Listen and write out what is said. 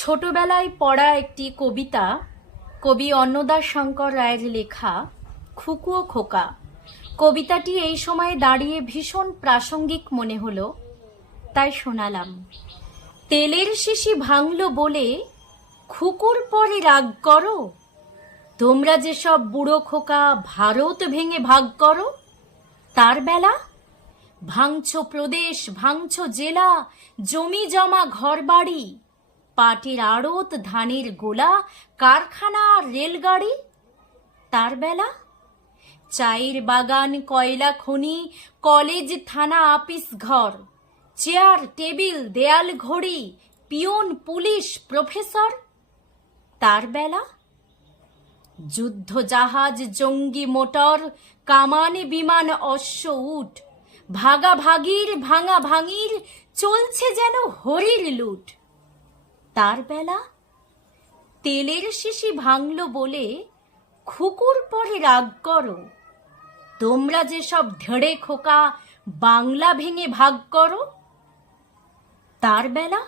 ছোটবেলায় পড়া একটি কবিতা, কবি অন্নদাশঙ্কর রায়ের লেখা খুকু ও খোকা। কবিতাটি এই সময়ে দাঁড়িয়ে ভীষণ প্রাসঙ্গিক মনে হলো, তাই শোনালাম। তেলের শিশি ভাঙল বলে খুকুর পরে রাগ করো, তোমরা যেসব বুড়ো খোকা ভারত ভেঙে ভাগ করো। তার বেলা ভাঙছ প্রদেশ, ভাঙছ জেলা, জমি জমা ঘরবাড়ি, পাটের আড়ত, ধানের গোলা, কারখানা, রেলগাড়ি। তার বেলা চায়ের বাগান, কয়লা খনি, কলেজ, থানা, আপিস ঘর, চেয়ার, টেবিল, দেয়াল ঘড়ি, পিয়ন, পুলিশ, প্রফেসর। তার বেলা যুদ্ধ জাহাজ, জঙ্গি মোটর, কামান, বিমান, অশ্ব, উট, ভাগাভাগির, ভাঙা ভাঙির, চলছে যেন হরির লুট। তার বেলা তেলের শিশি ভাঙল বলে খুকুর পরে রাগ করো, তোমরা যেসব ধেড়ে খোকা বাংলা ভেঙে ভাগ করো। তার বেলা